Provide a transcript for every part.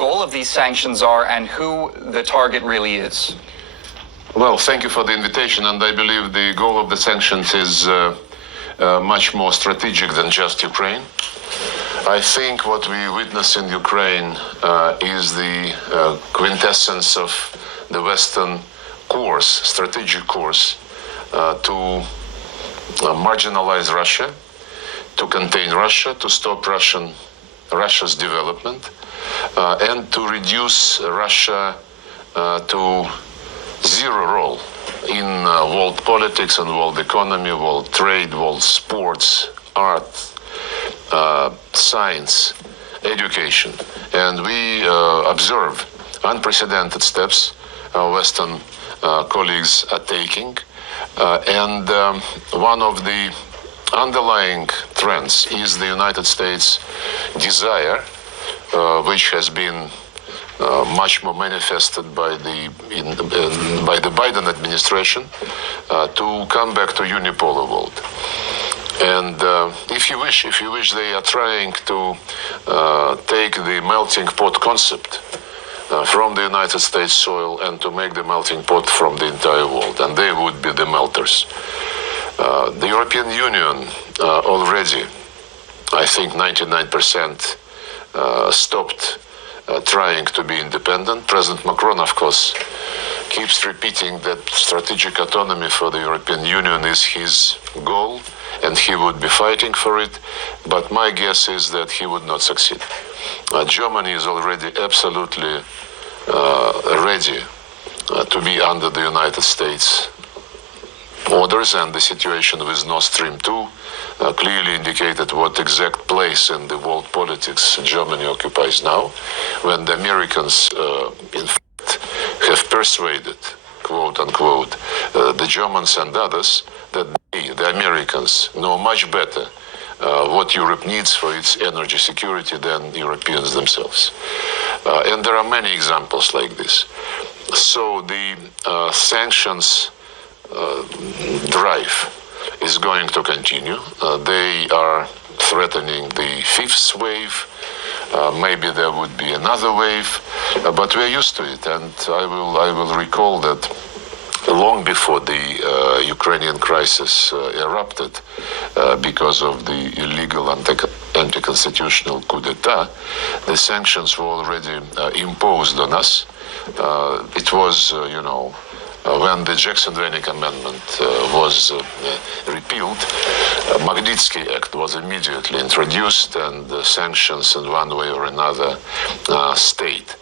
goal of these sanctions are and who the target really is? Well, thank you for the invitation, and I believe the goal of the sanctions is much more strategic than just Ukraine. I think what we witness in Ukraine is the quintessence of the Western course, strategic course, to marginalize Russia, to contain Russia, to stop Russia's development, and to reduce Russia to zero role in world politics and world economy, world trade, world sports, art, science, education. And we observe unprecedented steps our Western colleagues are taking. And one of the underlying trends is the United States' desire, which has been much more manifested by the Biden administration, to come back to unipolar world. And if you wish, they are trying to take the melting pot concept from the United States soil and to make the melting pot from the entire world, and they would be the melters. The European Union already, I think 99% stopped trying to be independent. President Macron, of course, keeps repeating that strategic autonomy for the European Union is his goal, and he would be fighting for it, but my guess is that he would not succeed. Germany is already absolutely ready to be under the United States orders, and the situation with Nord Stream 2 clearly indicated what exact place in the world politics Germany occupies now, when the Americans, in fact, have persuaded, quote unquote, the Germans and others that they, the Americans, know much better what Europe needs for its energy security than Europeans themselves. And there are many examples like this. So the sanctions drive is going to continue. They are threatening the fifth wave. Maybe there would be another wave, but we're used to it. And I will recall that long before the Ukrainian crisis erupted, because of the illegal anti-constitutional coup d'etat, the sanctions were already imposed on us. It was, when the Jackson-Vanik Amendment was repealed, Magnitsky Act was immediately introduced, and the sanctions in one way or another stayed.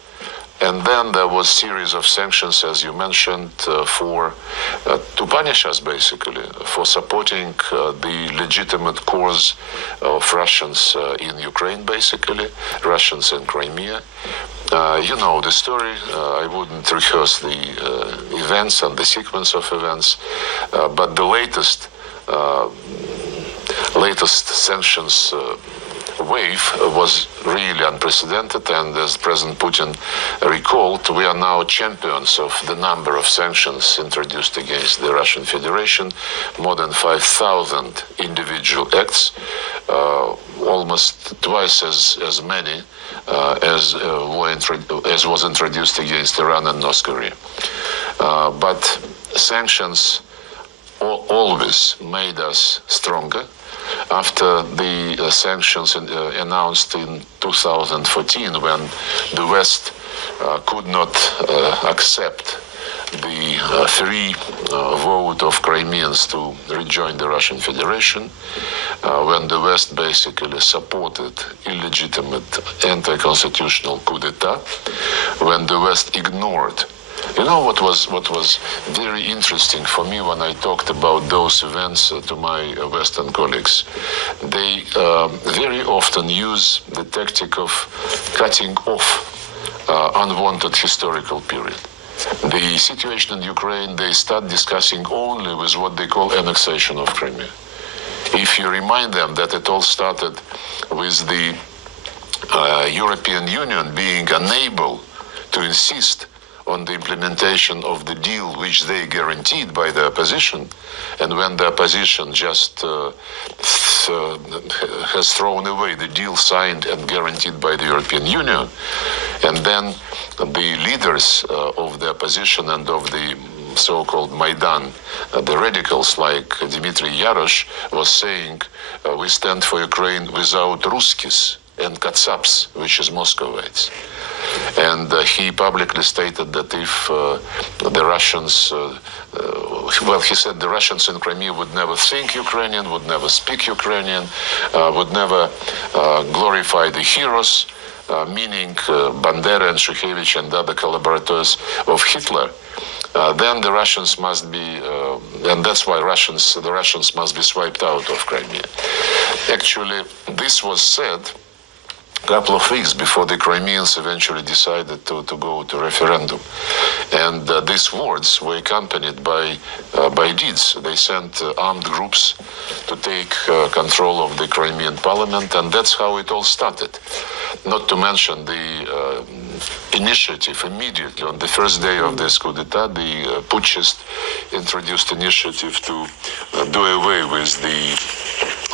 And then there was a series of sanctions, as you mentioned, to punish us, basically, for supporting the legitimate cause of Russians in Ukraine, basically, Russians in Crimea. You know the story. I wouldn't rehearse the events and the sequence of events, but the latest sanctions wave was really unprecedented, and as President Putin recalled, we are now champions of the number of sanctions introduced against the Russian Federation, more than 5,000 individual acts, almost twice as many as was introduced against Iran and North Korea. But sanctions always made us stronger. After the sanctions announced in 2014, when the West could not accept the free vote of Crimeans to rejoin the Russian Federation, when the West basically supported illegitimate anti-constitutional coup d'etat, when the West ignored. You know what was very interesting for me when I talked about those events to my Western colleagues? They very often use the tactic of cutting off unwanted historical period. The situation in Ukraine, they start discussing only with what they call annexation of Crimea. If you remind them that it all started with the European Union being unable to insist on the implementation of the deal which they guaranteed by the opposition, and when the opposition just has thrown away the deal signed and guaranteed by the European Union, And then the leaders of the opposition and of the so-called Maidan, the radicals like Dmitry Yarosh was saying, we stand for Ukraine without Ruskis and Katsap's, which is Muscovites. And he publicly stated that if the Russians, he said the Russians in Crimea would never think Ukrainian, would never speak Ukrainian, would never glorify the heroes, meaning Bandera and Shukhevich and other collaborators of Hitler. Then the Russians must be, and that's why the Russians must be swiped out of Crimea. Actually, this was said a couple of weeks before the Crimeans eventually decided to go to referendum. And these words were accompanied by deeds. They sent armed groups to take control of the Crimean parliament, and that's how it all started. Not to mention the initiative immediately on the first day of this coup d'etat, the putschist introduced initiative to do away with the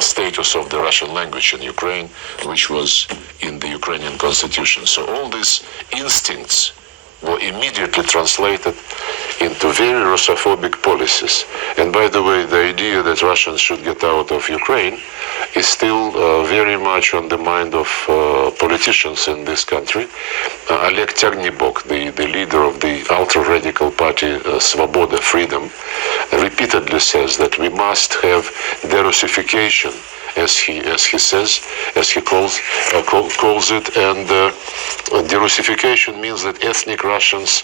status of the Russian language in Ukraine, which was in the Ukrainian constitution. So all these instincts were immediately translated into very Russophobic policies. And by the way, the idea that Russians should get out of Ukraine is still very much on the mind of politicians in this country. Oleg Tyagnybok, the leader of the ultra-radical party Svoboda, Freedom, repeatedly says that we must have derussification, as he says, as he calls it, and derussification means that ethnic Russians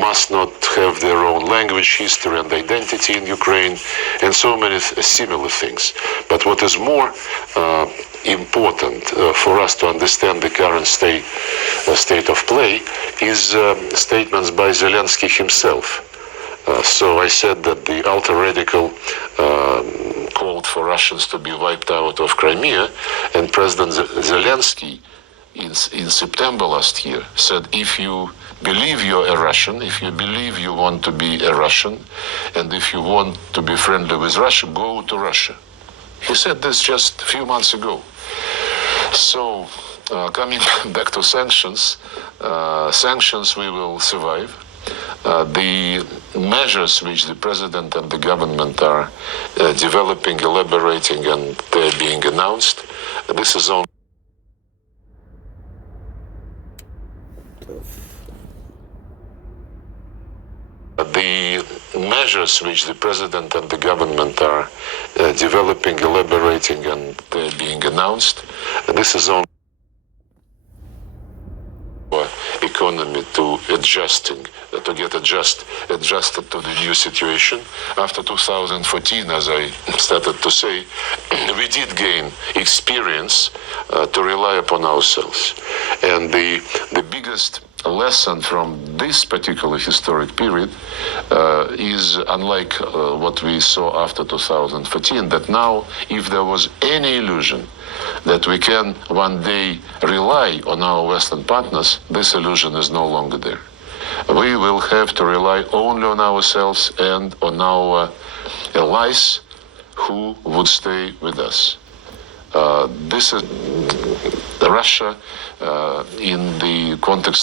must not have their own language, history, and identity in Ukraine, and so many similar things. But what is more important for us to understand the current state of play is statements by Zelensky himself. So I said that the ultra-radical called for Russians to be wiped out of Crimea, and President Zelensky in September last year said, if you believe you're a Russian, if you believe you want to be a Russian, and if you want to be friendly with Russia, go to Russia. He said this just a few months ago. So coming back to sanctions, sanctions we will survive. The measures which the president and the government are developing, elaborating, and they're being announced, this is only the measures which the president and the government are developing, elaborating, and they're being announced, this is only economy to get adjusted to the new situation. After 2014, as I started to say, we did gain experience to rely upon ourselves. And the biggest lesson from this particular historic period is, unlike what we saw after 2014, that now, if there was any illusion that we can one day rely on our Western partners, this illusion is no longer there. We will have to rely only on ourselves and on our allies who would stay with us. This is Russia in the context